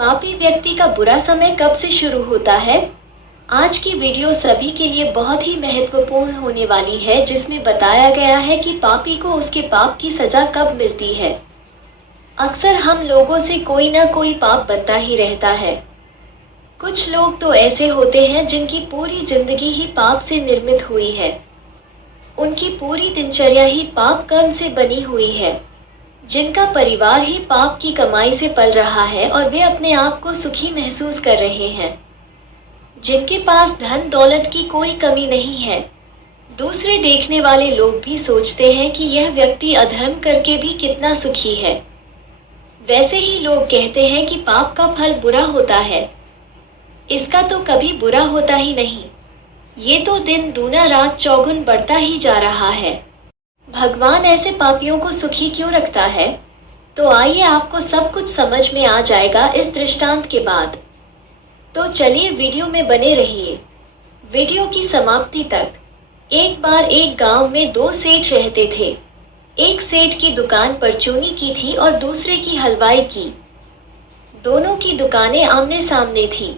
पापी व्यक्ति का बुरा समय कब से शुरू होता है? आज की वीडियो सभी के लिए बहुत ही महत्वपूर्ण होने वाली है, जिसमें बताया गया है कि पापी को उसके पाप की सजा कब मिलती है। अक्सर हम लोगों से कोई ना कोई पाप बनता ही रहता है। कुछ लोग तो ऐसे होते हैं जिनकी पूरी जिंदगी ही पाप से निर्मित हुई है। उनकी पूरी दिनचर्या ही पाप कर्म से बनी हुई है। जिनका परिवार ही पाप की कमाई से पल रहा है और वे अपने आप को सुखी महसूस कर रहे हैं। जिनके पास धन दौलत की कोई कमी नहीं है। दूसरे देखने वाले लोग भी सोचते हैं कि यह व्यक्ति अधर्म करके भी कितना सुखी है। वैसे ही लोग कहते हैं कि पाप का फल बुरा होता है। इसका तो कभी बुरा होता ही नहीं। ये तो दिन दूना रात चौगुन बढ़ता ही जा रहा है। भगवान ऐसे पापियों को सुखी क्यों रखता है? तो आइए आपको सब कुछ समझ में आ जाएगा इस दृष्टांत के बाद। तो चलिए वीडियो में बने रहिए वीडियो की समाप्ति तक। एक बार एक गांव में दो सेठ रहते थे। एक सेठ की दुकान परचूनी की थी और दूसरे की हलवाई की। दोनों की दुकानें आमने सामने थी।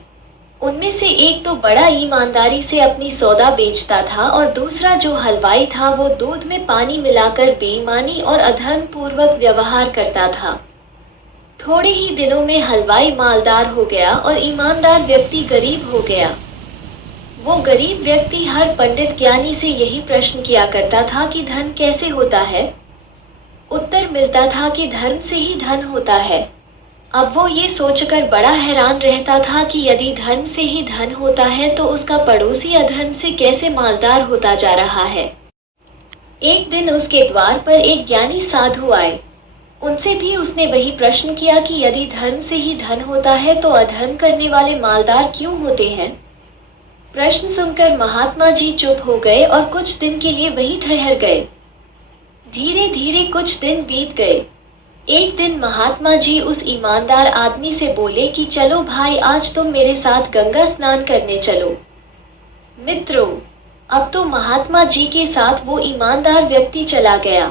उनमें से एक तो बड़ा ईमानदारी से अपनी सौदा बेचता था और दूसरा जो हलवाई था वो दूध में पानी मिलाकर बेईमानी और अधर्म पूर्वक व्यवहार करता था। थोड़े ही दिनों में हलवाई मालदार हो गया और ईमानदार व्यक्ति गरीब हो गया। वो गरीब व्यक्ति हर पंडित ज्ञानी से यही प्रश्न किया करता था कि धन कैसे होता है? उत्तर मिलता था कि धर्म से ही धन होता है। अब वो ये सोचकर बड़ा हैरान रहता था कि यदि धर्म से ही धन होता है तो उसका पड़ोसी अधर्म से कैसे मालदार होता जा रहा है। एक दिन उसके द्वार पर एक ज्ञानी साधु आए। उनसे भी उसने वही प्रश्न किया कि यदि धर्म से ही धन होता है तो अधर्म करने वाले मालदार क्यों होते हैं। प्रश्न सुनकर महात्मा जी चुप हो गए और कुछ दिन के लिए वहीं ठहर गए। धीरे धीरे कुछ दिन बीत गए। एक दिन महात्मा जी उस ईमानदार आदमी से बोले कि चलो भाई, आज तुम मेरे साथ गंगा स्नान करने चलो। मित्रों, अब तो महात्मा जी के साथ वो ईमानदार व्यक्ति चला गया।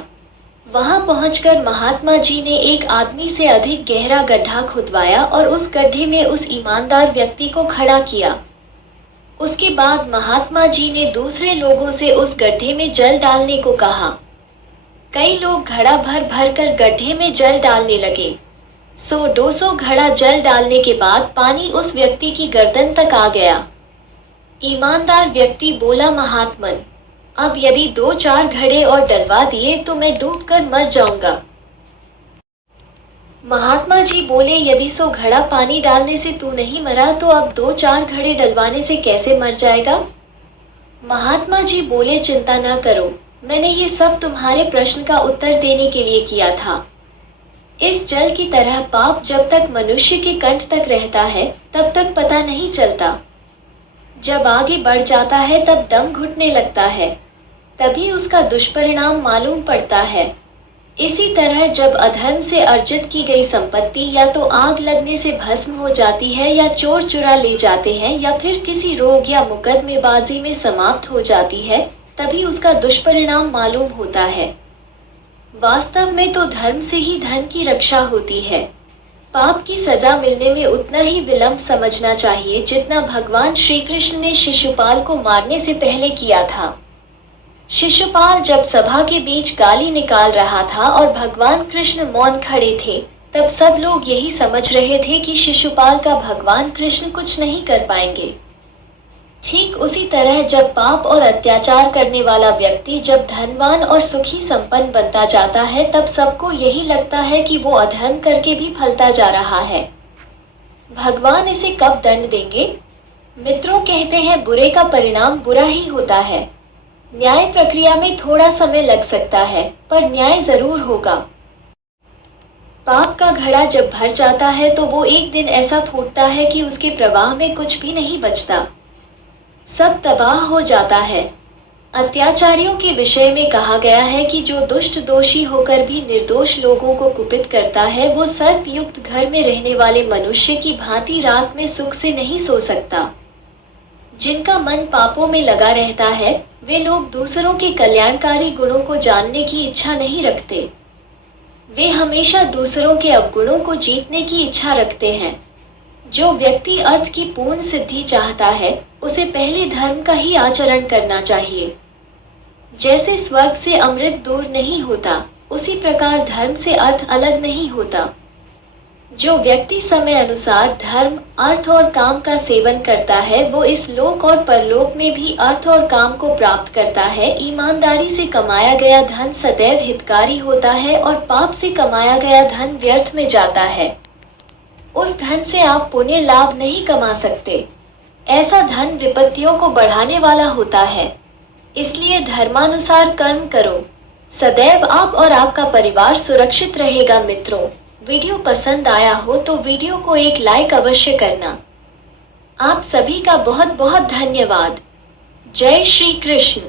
वहां पहुंचकर महात्मा जी ने एक आदमी से अधिक गहरा गड्ढा खुदवाया और उस गड्ढे में उस ईमानदार व्यक्ति को खड़ा किया। उसके बाद महात्मा जी ने दूसरे लोगों से उस गड्ढे में जल डालने को कहा। कई लोग घड़ा भर भर कर गड्ढे में जल डालने लगे। 100-200 घड़ा जल डालने के बाद पानी उस व्यक्ति की गर्दन तक आ गया। ईमानदार व्यक्ति बोला, महात्मन, अब यदि 2-4 घड़े और डलवा दिए तो मैं डूबकर मर जाऊंगा। महात्मा जी बोले, यदि 100 घड़ा पानी डालने से तू नहीं मरा तो अब 2-4 घड़े डलवाने से कैसे मर जाएगा? महात्मा जी बोले, चिंता न करो, मैंने ये सब तुम्हारे प्रश्न का उत्तर देने के लिए किया था। इस जल की तरह पाप जब तक मनुष्य के कंठ तक रहता है तब तक पता नहीं चलता। जब आगे बढ़ जाता है तब दम घुटने लगता है, तभी उसका दुष्परिणाम मालूम पड़ता है। इसी तरह जब अधर्म से अर्जित की गई संपत्ति या तो आग लगने से भस्म हो जाती है, या चोर चुरा ले जाते हैं, या फिर किसी रोग या मुकदमेबाजी में समाप्त हो जाती है, तभी उसका दुष्परिणाम मालूम होता है। वास्तव में तो धर्म से ही धन की रक्षा होती है। पाप की सजा मिलने में उतना ही विलंब समझना चाहिए जितना भगवान श्री कृष्ण ने शिशुपाल को मारने से पहले किया था। शिशुपाल जब सभा के बीच गाली निकाल रहा था और भगवान कृष्ण मौन खड़े थे, तब सब लोग यही समझ रहे थे कि शिशुपाल का भगवान कृष्ण कुछ नहीं कर पाएंगे। ठीक उसी तरह जब पाप और अत्याचार करने वाला व्यक्ति जब धनवान और सुखी संपन्न बनता जाता है, तब सबको यही लगता है कि वो अधर्म करके भी फलता जा रहा है। भगवान इसे कब दंड देंगे? मित्रों, कहते हैं बुरे का परिणाम बुरा ही होता है। न्याय प्रक्रिया में थोड़ा समय लग सकता है, पर न्याय जरूर होगा। पाप का घड़ा जब भर जाता है तो वो एक दिन ऐसा फूटता है कि उसके प्रवाह में कुछ भी नहीं बचता। सब तबाह हो जाता है। अत्याचारियों के विषय में कहा गया है कि जो दुष्ट दोषी होकर भी निर्दोष लोगों को कुपित करता है, वो सर्प युक्त घर में रहने वाले मनुष्य की भांति रात में सुख से नहीं सो सकता। जिनका मन पापों में लगा रहता है, वे लोग दूसरों के कल्याणकारी गुणों को जानने की इच्छा नहीं रखते। वे हमेशा दूसरों के अवगुणों को जीतने की इच्छा रखते हैं। जो व्यक्ति अर्थ की पूर्ण सिद्धि चाहता है उसे पहले धर्म का ही आचरण करना चाहिए। जैसे स्वर्ग से अमृत दूर नहीं होता, उसी प्रकार धर्म से अर्थ अलग नहीं होता। जो व्यक्ति समय अनुसार धर्म, अर्थ और काम का सेवन करता है वो इस लोक और परलोक में भी अर्थ और काम को प्राप्त करता है। ईमानदारी से कमाया गया धन सदैव हितकारी होता है और पाप से कमाया गया धन व्यर्थ में जाता है। उस धन से आप पुण्य लाभ नहीं कमा सकते। ऐसा धन विपत्तियों को बढ़ाने वाला होता है। इसलिए धर्मानुसार कर्म करो, सदैव आप और आपका परिवार सुरक्षित रहेगा। मित्रों, वीडियो पसंद आया हो तो वीडियो को एक लाइक अवश्य करना। आप सभी का बहुत बहुत धन्यवाद। जय श्री कृष्ण।